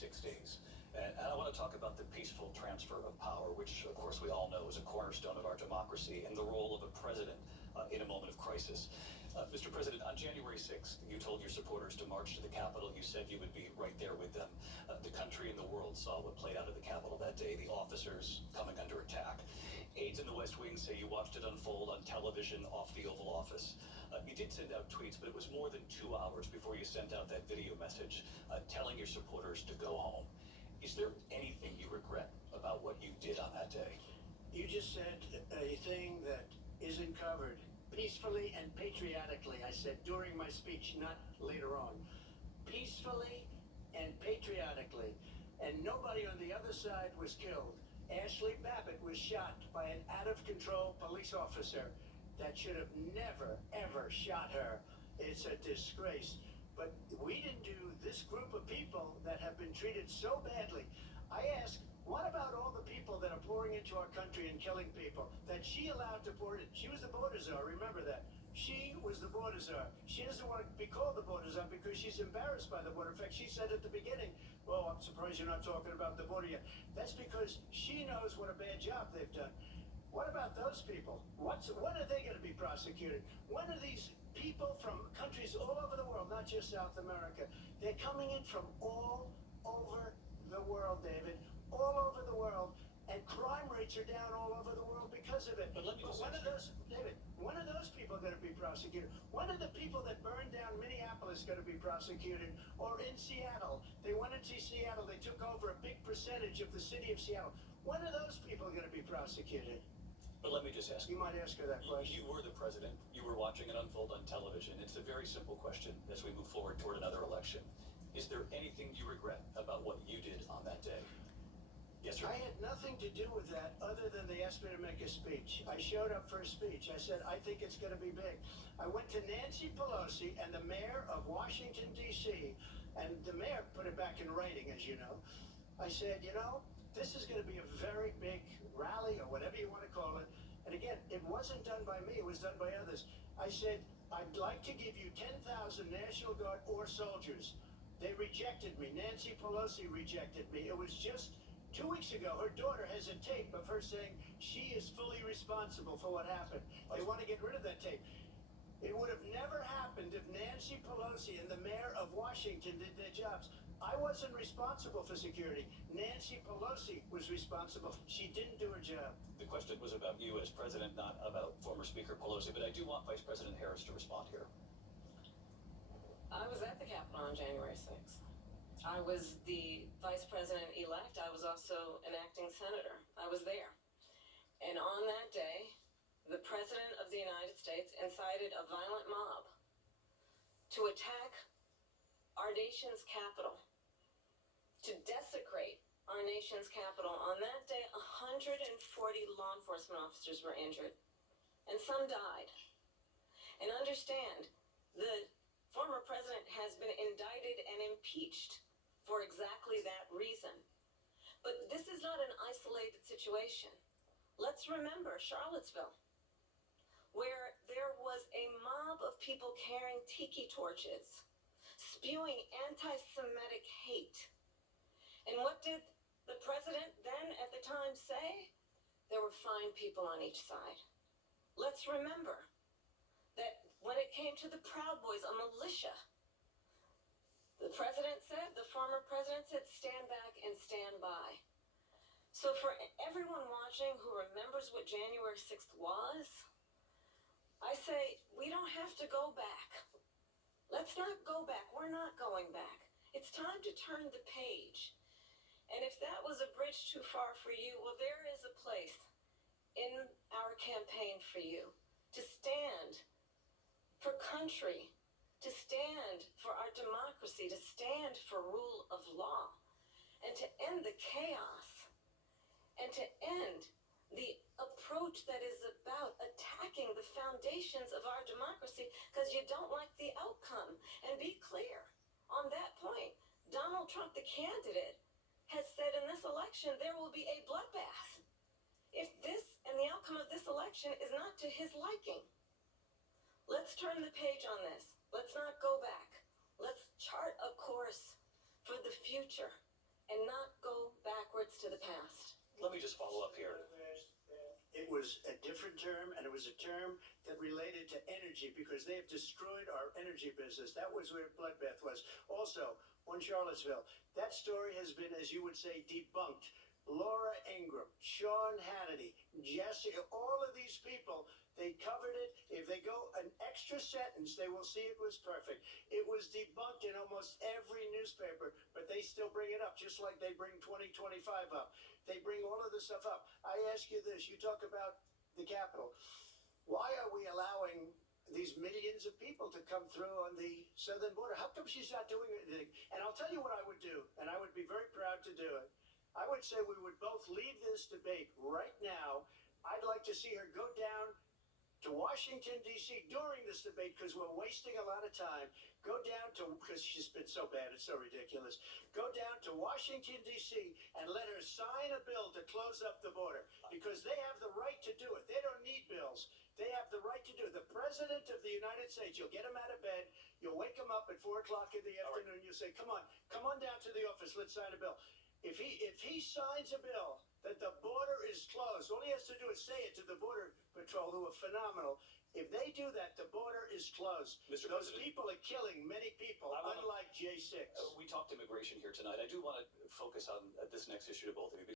96 days. And I want to talk about the peaceful transfer of power, which, of course, we all know is a cornerstone of our democracy, and the role of a president in a moment of crisis. Mr. President, on January 6th, you told your supporters to march to the Capitol. You said you would be right there with them. The country and the world saw what played out at the Capitol that day, the officers coming under attack. Aides in the West Wing say you watched it unfold on television off the Oval Office. You did send out tweets, but it was more than 2 hours before you sent out that video message telling your supporters to go home. Is there anything you regret about what you did on that day? You just said a thing that isn't covered. Peacefully and patriotically, I said during my speech, not later on. Peacefully and patriotically. And nobody on the other side was killed. Ashley Babbitt was shot by an out-of-control police officer that should have never, ever shot her. It's a disgrace. But we didn't do this group of people that have been treated so badly. I ask, what about all the people that are pouring into our country and killing people that she allowed to pour in? She was the border czar, remember that. She was the border czar. She doesn't want to be called the border czar because she's embarrassed by the border. In fact, she said at the beginning, well, I'm surprised you're not talking about the border yet. That's because she knows what a bad job they've done. What about those people? When are they going to be prosecuted? When are these people from countries all over the world, not just South America, they're coming in from all over the world, David, all over the world, and crime rates are down all over the world because of it. But let me just when are those, David, when are those people going to be prosecuted? When are the people that burned down Minneapolis going to be prosecuted? Or in Seattle, they went into Seattle, they took over a big percentage of the city of Seattle. When are those people going to be prosecuted? But let me just ask you. You might ask her that question. You were the president. You were watching it unfold on television. It's a very simple question as we move forward toward another election. Is there anything you regret about what you did on that day? Yes, sir. I had nothing to do with that other than they asked me to make a speech. I showed up for a speech. I said, I think it's going to be big. I went to Nancy Pelosi and the mayor of Washington, D.C., and the mayor put it back in writing, as you know. I said, you know, this is going to be a very big rally or whatever you want to call it. And again, it wasn't done by me. It was done by others. I said, I'd like to give you 10,000 National Guard or soldiers. They rejected me. Nancy Pelosi rejected me. It was just 2 weeks ago. Her daughter has a tape of her saying she is fully responsible for what happened. They want to get rid of that tape. It would have never happened if Nancy Pelosi and the mayor of Washington did their jobs. I wasn't responsible for security. Nancy Pelosi was responsible. She didn't do her job. The question was about you as president, not about former Speaker Pelosi, but I do want Vice President Harris to respond here. I was at the Capitol on January 6th. I was the vice president-elect. I was also an acting senator. I was there. And on that day, the President of the United States incited a violent mob to attack our nation's capital, to desecrate our nation's capital. On that day, 140 law enforcement officers were injured, and some died. And understand, the former president has been indicted and impeached for exactly that reason. But this is not an isolated situation. Let's remember Charlottesville, where there was a mob of people carrying tiki torches, spewing anti-Semitic hate. And what did the president then at the time say? There were fine people on each side. Let's remember that when it came to the Proud Boys, a militia, the president said, the former president said, stand back and stand by. So for everyone watching who remembers what January 6th was, I say, we don't have to go back. Let's not go back. We're not going back. It's time to turn the page. And if that was a bridge too far for you, well, there is a place in our campaign for you to stand for country, to stand for our democracy, to stand for rule of law, and to end the chaos, and to end the approach that is about attacking the foundations of our democracy because you don't like the outcome. And be clear, on that point, Donald Trump, the candidate, has said in this election there will be a bloodbath if this and the outcome of this election is not to his liking. Let's turn the page on this. Let's not go back. Let's chart a course for the future. cannot go backwards to the past. Let me just follow up here. It was a different term, and it was a term that related to energy because they have destroyed our energy business. That was where Bloodbath was. Also, on Charlottesville, that story has been, as you would say, debunked. Laura Ingraham, Sean Hannity, Jesse, all of these people, they covered it. If they go an extra sentence, they will see it was perfect. It was debunked in almost every newspaper, but they still bring it up, just like they bring 2025 up. They bring all of this stuff up. I ask you this, you talk about the Capitol. Why are we allowing these millions of people to come through on the southern border? How come she's not doing anything? And I'll tell you what I would do, and I would be very proud to do it. I would say we would both leave this debate right now. I'd like to see her go down to Washington, D.C. during this debate because we're wasting a lot of time. Go down to, because she's been so bad, it's so ridiculous. Go down to Washington, D.C. and let her sign a bill to close up the border because they have the right to do it. They don't need bills. They have the right to do it. The President of the United States, you'll get him out of bed, you'll wake him up at 4 o'clock in the afternoon, you'll say, come on down to the office, let's sign a bill. If he signs a bill that the border is closed, all he has to do is say it to the Border Patrol, who are phenomenal. If they do that, the border is closed. Mr. Those President, people are killing many people, unlike J6. we talked immigration here tonight. I do want to focus on this next issue to both of you.